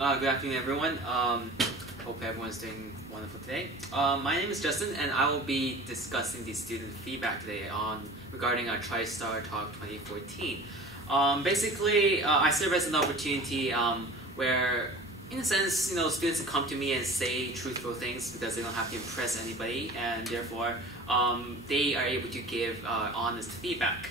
Good afternoon, everyone. Hope everyone's doing wonderful today. My name is Justin, and I will be discussing the student feedback today regarding our TriStarTalk 2014. Basically, I serve as an opportunity where, in a sense, students come to me and say truthful things because they don't have to impress anybody, and therefore they are able to give honest feedback.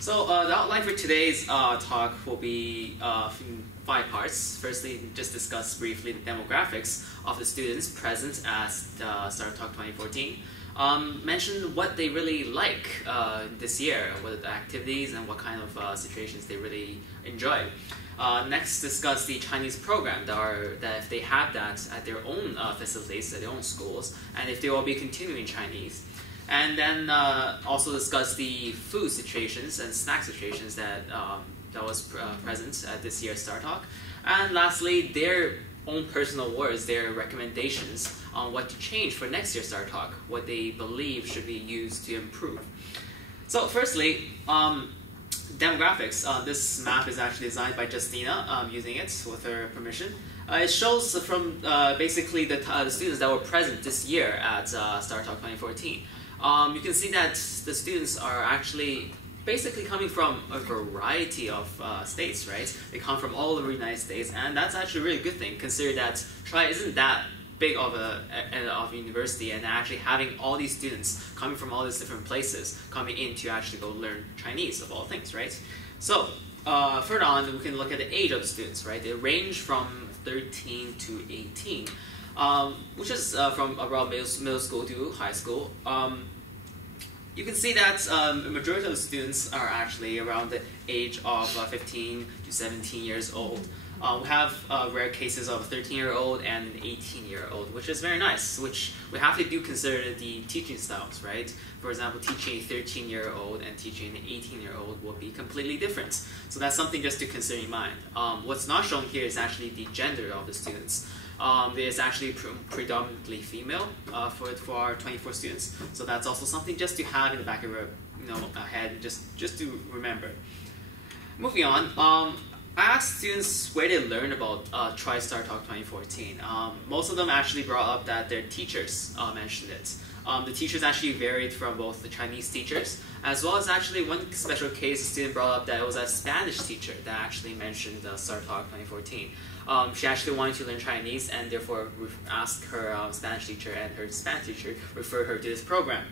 So the outline for today's talk will be in 5 parts. Firstly, just discuss briefly the demographics of the students present at STARTALK 2014. Mention what they really like this year, what are the activities and what kind of situations they really enjoy. Next, discuss the Chinese program that if they have that at their own facilities, at their own schools, and if they will be continuing Chinese. And then also discuss the food situations and snack situations that was present at this year's STARTALK. And lastly, their own personal words, their recommendations on what to change for next year's STARTALK, what they believe should be used to improve. So firstly, demographics. This map is actually designed by Justina, using it with her permission. It shows from basically the students that were present this year at STARTALK 2014. You can see that the students are actually basically coming from a variety of states, right? They come from all over the United States, and that's actually a really good thing, considering that Tri isn't that big of a university, and actually having all these students coming from all these different places coming in to actually go learn Chinese, of all things, right? So further on, we can look at the age of the students, right? They range from 13 to 18. Which is from around middle school to high school. You can see that the majority of the students are actually around the age of 15 to 17 years old. We have rare cases of a 13-year-old and an 18-year-old, which is very nice, which we have to do consider the teaching styles, right? For example, teaching a 13-year-old and teaching an 18-year-old will be completely different. So that's something just to consider in mind. What's not shown here is actually the gender of the students. There's actually predominantly female for our 24 students, so that's also something just to have in the back of your head, just to remember. Moving on, I asked students where they learned about TriStarTalk 2014. Most of them actually brought up that their teachers mentioned it. The teachers actually varied from both the Chinese teachers, as well as actually one special case, a student brought up that it was a Spanish teacher that actually mentioned STARTALK 2014. She actually wanted to learn Chinese, and therefore asked her Spanish teacher, and her Spanish teacher referred her to this program.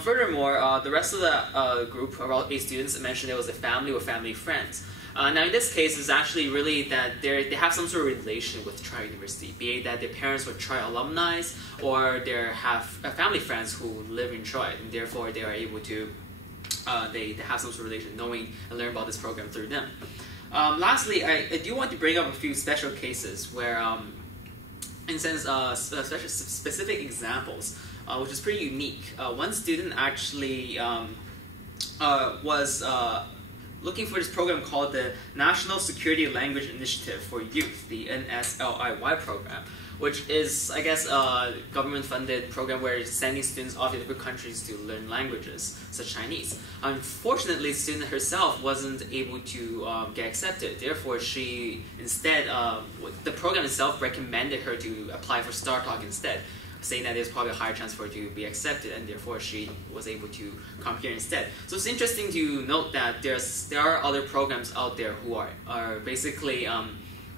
Furthermore, the rest of the group, around 8 students, mentioned it was a family or family friends. Now in this case, it's actually really that they have some sort of relation with Tri University, be it that their parents were Tri alumni, or they have family friends who live in Tri, and therefore they are able to, they have some sort of relation, knowing and learn about this program through them. Lastly, I do want to bring up a few special cases where, in a sense, specific examples, which is pretty unique. One student actually was looking for this program called the National Security Language Initiative for Youth, the NSLIY program, which is, I guess, a government-funded program where it's sending students off to different countries to learn languages, such as Chinese. Unfortunately, the student herself wasn't able to get accepted. Therefore, she instead, the program itself recommended her to apply for STARTALK instead, saying that there's probably a higher chance for her to be accepted, and therefore she was able to come here instead. So it's interesting to note that there are other programs out there who are basically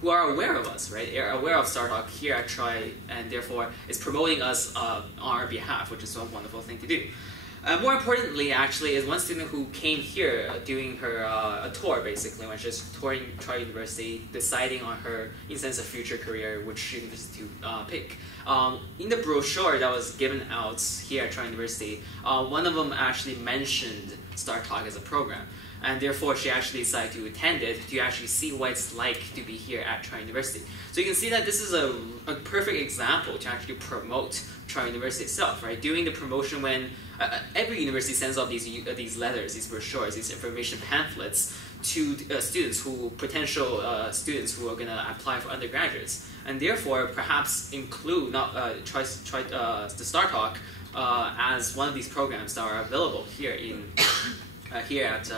who are aware of us, right? Are aware of STARTALK here at Tri, and therefore is promoting us on our behalf, which is a wonderful thing to do. More importantly, actually, is one student who came here doing her a tour, basically, when she was touring Tri University, deciding on her, in a sense, a future career, which university to pick. In the brochure that was given out here at Tri University, one of them actually mentioned STARTALK as a program. And therefore, she actually decided to attend it to actually see what it's like to be here at Tri University. So you can see that this is a perfect example to actually promote Tri University itself, right? Doing the promotion when every university sends out these letters, these brochures, these information pamphlets to students potential students who are going to apply for undergraduates, and therefore perhaps include the STARTALK as one of these programs that are available here in here at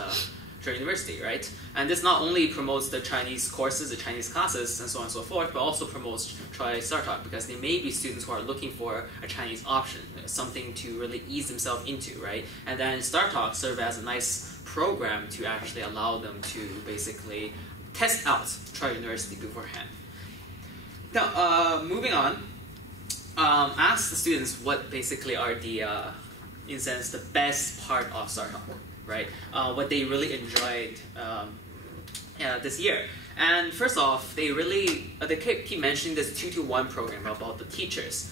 to our university, right? And this not only promotes the Chinese courses, the Chinese classes, and so on and so forth, but also promotes Try-STARTALK, because there may be students who are looking for a Chinese option, something to really ease themselves into, right? And then STARTALK serve as a nice program to actually allow them to basically test out Try University beforehand. Now, moving on, ask the students what basically are the, in a sense, the best part of STARTALK, right? What they really enjoyed this year. And first off, they really, they keep mentioning this 2-to-1 program about the teachers.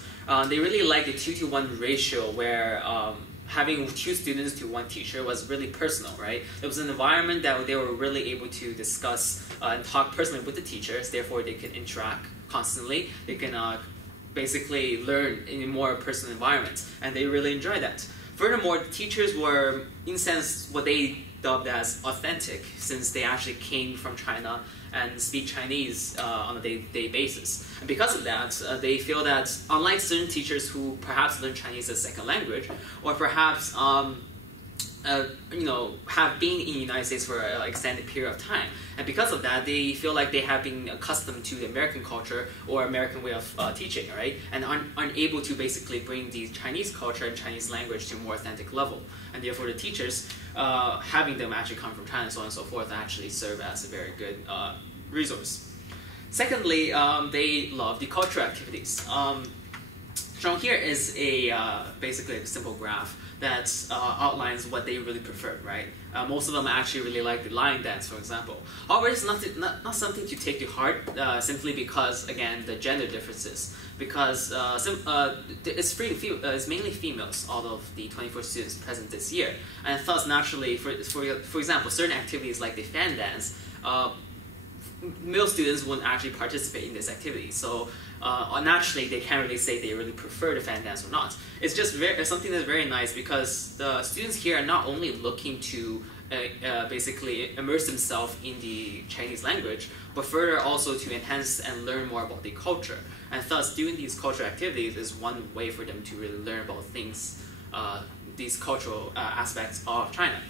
They really like the 2-to-1 ratio where having 2 students to 1 teacher was really personal, right? It was an environment that they were really able to discuss and talk personally with the teachers, therefore they could interact constantly. They can basically learn in a more personal environment, and they really enjoy that. Furthermore, the teachers were, in a sense, what they dubbed as authentic, since they actually came from China and speak Chinese on a day-to-day basis. And because of that, they feel that unlike certain teachers who perhaps learn Chinese as a second language, or perhaps you know, have been in the United States for an extended period of time, and because of that, they feel like they have been accustomed to the American culture or American way of teaching, right? And unable to basically bring the Chinese culture and Chinese language to a more authentic level. And therefore, the teachers, having them actually come from China and so on and so forth, actually serve as a very good resource. Secondly, they love the cultural activities. Shown here is basically a simple graph that outlines what they really prefer, right? Most of them actually really like the lion dance, for example. However, it's not something to take to heart, simply because, again, the gender differences. Because it's mainly females out of the 24 students present this year. And thus, naturally, for example, certain activities like the fan dance, male students wouldn't actually participate in this activity. So naturally, they can't really say they really prefer the fan dance or not. It's just something that's very nice, because the students here are not only looking to basically immerse themselves in the Chinese language, but further also to enhance and learn more about the culture. And thus, doing these cultural activities is one way for them to really learn about things, these cultural aspects of China.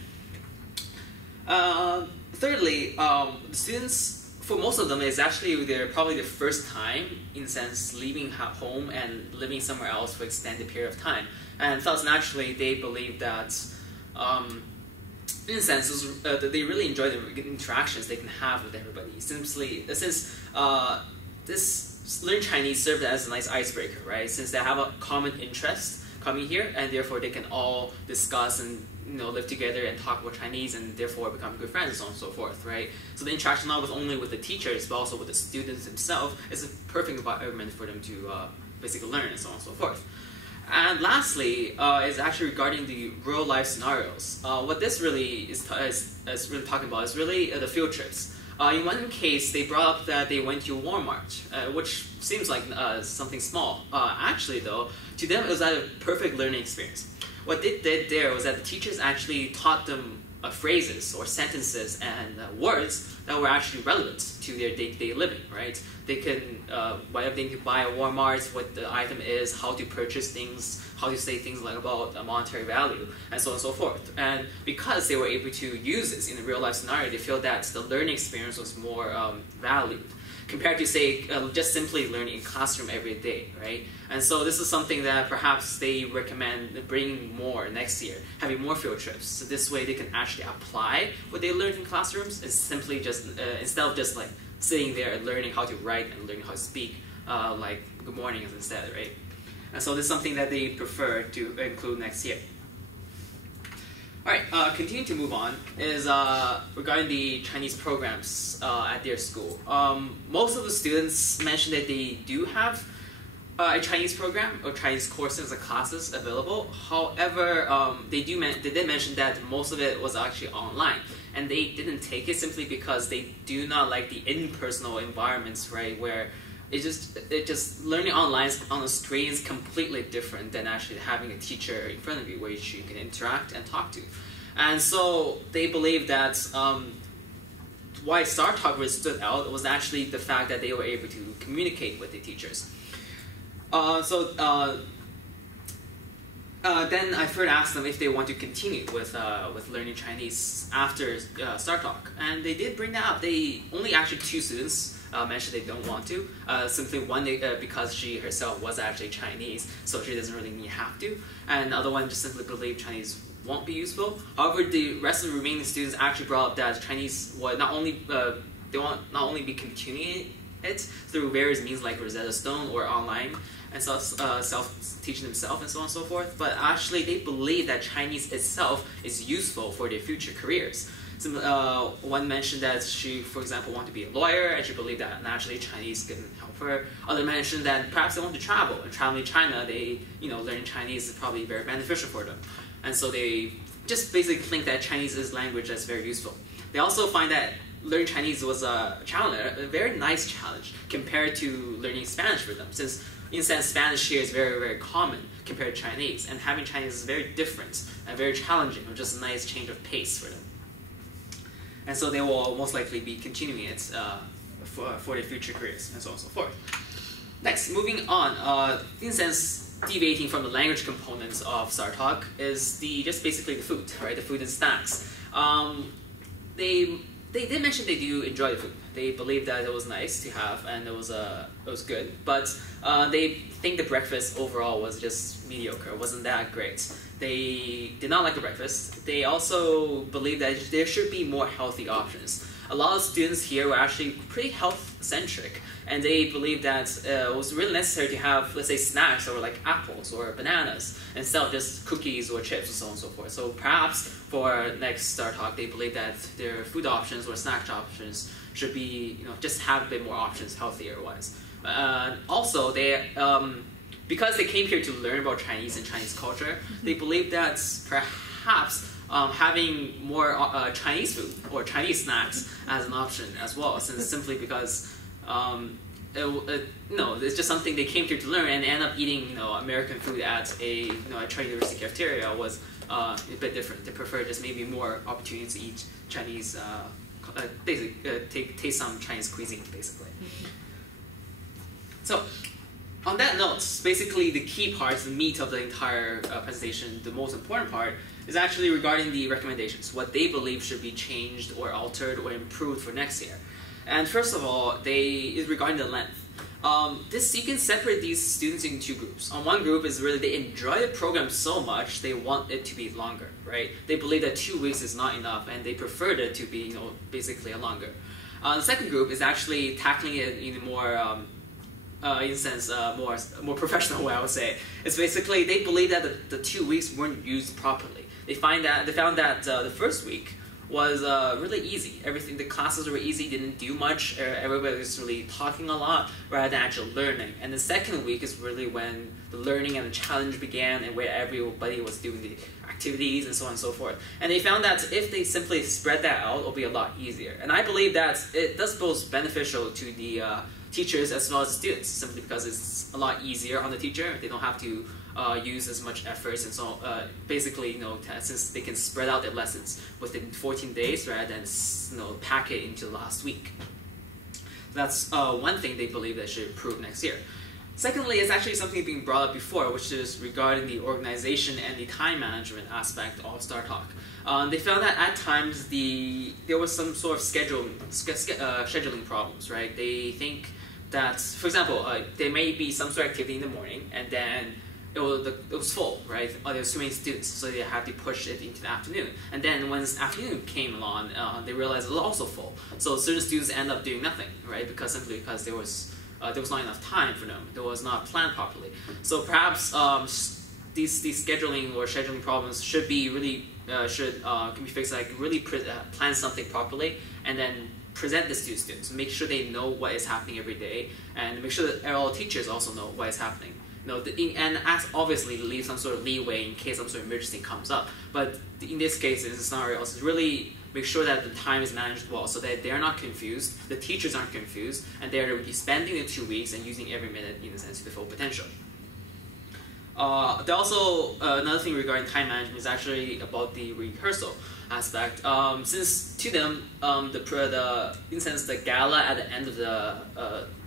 Thirdly, the students, for most of them, it's actually probably the first time, in a sense, leaving home and living somewhere else for an extended period of time. And thus, naturally, they believe that, in a sense, they really enjoy the interactions they can have with everybody. Since this learn Chinese served as a nice icebreaker, right? Since they have a common interest coming here, and therefore they can all discuss and live together and talk about Chinese, and therefore become good friends and so on and so forth, right? So the interaction not only with the teachers, but also with the students themselves is a perfect environment for them to basically learn and so on and so forth. And lastly, is actually regarding the real life scenarios. What this really is really talking about is really the field trips. In one case, they brought up that they went to Walmart, which seems like something small. Actually, though, to them it was a perfect learning experience. What they did there was that the teachers actually taught them phrases or sentences and words that were actually relevant to their day-to-day living, right? They can, whatever they can buy at Walmart, what the item is, how to purchase things, how to say things like about a monetary value, and so on and so forth. And because they were able to use this in a real-life scenario, they feel that the learning experience was more valued, compared to, say, just simply learning in classroom every day, right? And so this is something that perhaps they recommend bringing more next year, having more field trips. So this way they can actually apply what they learned in classrooms, and simply just, instead of just like sitting there and learning how to write and learning how to speak, like good morning instead, right? And so this is something that they prefer to include next year. Alright, continuing to move on is regarding the Chinese programs at their school. Most of the students mentioned that they do have a Chinese program or Chinese courses or classes available. However, they did mention that most of it was actually online, and they didn't take it simply because they do not like the impersonal environments, right, where it just learning online on a screen is completely different than actually having a teacher in front of you, which you can interact and talk to. And so they believe that why STARTALK really stood out was actually the fact that they were able to communicate with the teachers. then I further asked them if they want to continue with learning Chinese after StarTalk, and they did bring that up. They only actually 2 students mentioned they don't want to. Simply one because she herself was actually Chinese, so she doesn't really have to, and the other one just simply believed Chinese won't be useful. However, the rest of the remaining students actually brought up that Chinese would not only they want not only be continuing it through various means like Rosetta Stone or online and self-teaching themselves and so on and so forth, but actually they believe that Chinese itself is useful for their future careers. So, one mentioned that she, for example, wanted to be a lawyer, and she believed that naturally Chinese can help her. Other mentioned that perhaps they want to travel, and traveling to China, learning Chinese is probably very beneficial for them. And so they just basically think that Chinese is a language that's very useful. They also find that learning Chinese was a challenge, a very nice challenge compared to learning Spanish for them, since in a sense Spanish here is very, very common compared to Chinese, and having Chinese is very different and very challenging, or just a nice change of pace for them. And so they will most likely be continuing it for their future careers, and so on and so forth. Next, moving on, in a sense, deviating from the language components of StarTalk is just basically the food, right? The food and snacks. They did mention they do enjoy the food. They believe that it was nice to have, and it was good. But they think the breakfast overall was just mediocre. It wasn't that great. They did not like the breakfast. They also believe that there should be more healthy options. A lot of students here were actually pretty health-centric, and they believed that it was really necessary to have, let's say, snacks or like apples or bananas instead of just cookies or chips and so on and so forth. So perhaps for next StarTalk, they believe that their food options or snack options should be, just have a bit more options healthier-wise. Also, they because they came here to learn about Chinese and Chinese culture, they believe that perhaps having more Chinese food or Chinese snacks as an option as well, since simply because it's just something they came here to learn, and end up eating American food at a Chinese university cafeteria was a bit different. They prefer just maybe more opportunity to eat Chinese, taste some Chinese cuisine basically. So, on that note, basically the key parts, the meat of the entire presentation, the most important part, is actually regarding the recommendations, what they believe should be changed or altered or improved for next year. And first of all, is regarding the length. You can separate these students into 2 groups. On one group is really they enjoy the program so much they want it to be longer, right? They believe that 2 weeks is not enough, and they preferred it to be basically a longer. The second group is actually tackling it in a more in a sense, more professional way, I would say. It's basically they believe that the 2 weeks weren't used properly. They found that the first week was really easy. The classes were easy, didn't do much. Everybody was really talking a lot rather than actual learning. And the second week is really when the learning and the challenge began, and where everybody was doing the activities and so on and so forth. And they found that if they simply spread that out, it'll be a lot easier. And I believe that it does both beneficial to the teachers as well as students, simply because it's a lot easier on the teacher. They don't have to use as much efforts, and so basically, since they can spread out their lessons within 14 days rather than pack it into last week. That's one thing they believe they should improve next year. Secondly, it's actually something being brought up before, which is regarding the organization and the time management aspect of StarTalk. They found that at times there was some sort of scheduling problems, right? They think that, for example, there may be some sort of activity in the morning, and then it was full, right? There was too many students, so they had to push it into the afternoon. And then when this afternoon came along, they realized it was also full. So certain students end up doing nothing, right? Simply because there was not enough time for them. It was not planned properly. So perhaps these scheduling or scheduling problems should be really can be fixed. Like really plan something properly, and then present this to students. Make sure they know what is happening every day, and make sure that all teachers also know what is happening. And obviously leave some sort of leeway in case some sort of emergency comes up. But in this case, in this scenario, it's really make sure that the time is managed well, so that they're not confused, the teachers aren't confused, and they're spending the 2 weeks and using every minute in a sense to the full potential. There also another thing regarding time management is actually about the rehearsal. aspect. Since to them, the gala at the end of the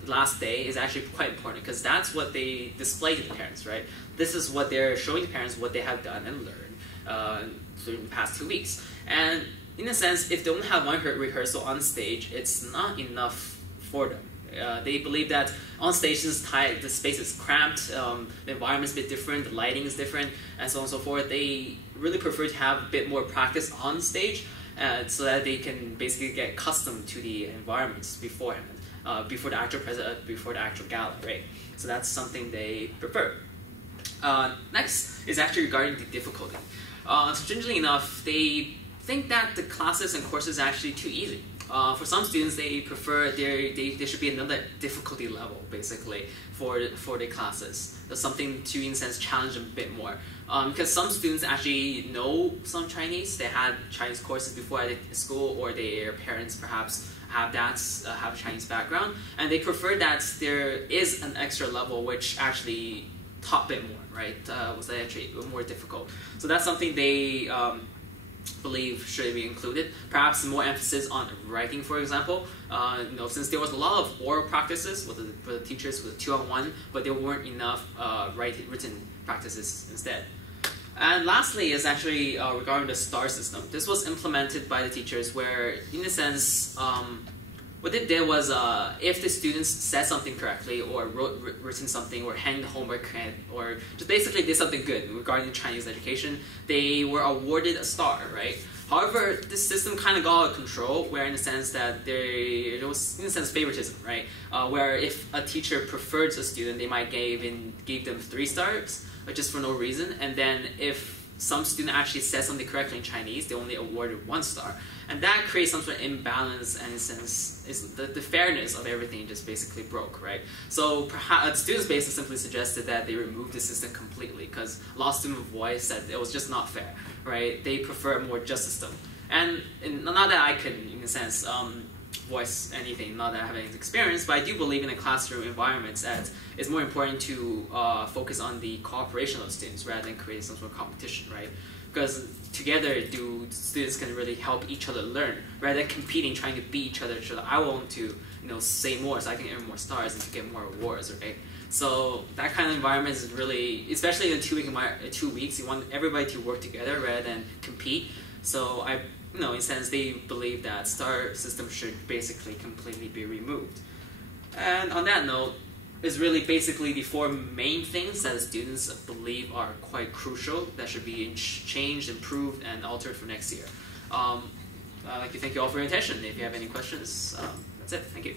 last day is actually quite important because that's what they display to the parents, right? This is what they're showing the parents what they have done and learned through the past 2 weeks. And in a sense, if they don't have one rehearsal on stage, it's not enough for them. They believe that on stage, the space is cramped, the environment's a bit different, the lighting is different, and so on and so forth. They really prefer to have a bit more practice on stage so that they can basically get accustomed to the environments beforehand, before the actual gala, right? So that's something they prefer. Next is actually regarding the difficulty. Strangely enough, they think that the classes and courses are actually too easy. For some students, they prefer there should be another difficulty level, basically, for the classes. There's something to, in a sense, challenge them a bit more. Because some students actually know some Chinese. They had Chinese courses before at school, or their parents perhaps have a Chinese background, and they prefer that there is an extra level which actually taught a bit more, right? Was actually more difficult. So that's something they believe should be included. Perhaps more emphasis on writing, for example. Since there was a lot of oral practices with the teachers with 2-on-1, but there weren't enough written practices instead. And lastly is actually regarding the STAR system. This was implemented by the teachers where, in a sense, what they did was if the students said something correctly or written something or handed the homework or just basically did something good regarding Chinese education, they were awarded a star, right? However, this system kind of got out of control where in the sense that there was, in a sense, favoritism, right? Where if a teacher preferred a student, they might gave them 3 stars, just for no reason, and then if some student actually said something correctly in Chinese, they only awarded 1 star. And that creates some sort of imbalance, and in a sense, the fairness of everything just basically broke, right? So perhaps students basically simply suggested that they remove the system completely because a lot of students voiced that it was just not fair, right? They prefer a more just system. And not that I can, in a sense, voice anything, not that I have any experience, but I do believe in a classroom environment that it's more important to focus on the cooperation of students rather than create some sort of competition, right? Because together, students can really help each other learn rather than competing, trying to beat each other. I want to, say more so I can earn more stars and to get more awards, right? So that kind of environment is really, especially in 2 weeks, you want everybody to work together rather than compete. So in a sense, they believe that star system should basically completely be removed. And on that note, is really basically the 4 main things that the students believe are quite crucial that should be changed, improved, and altered for next year. I'd like to thank you all for your attention. If you have any questions, that's it. Thank you.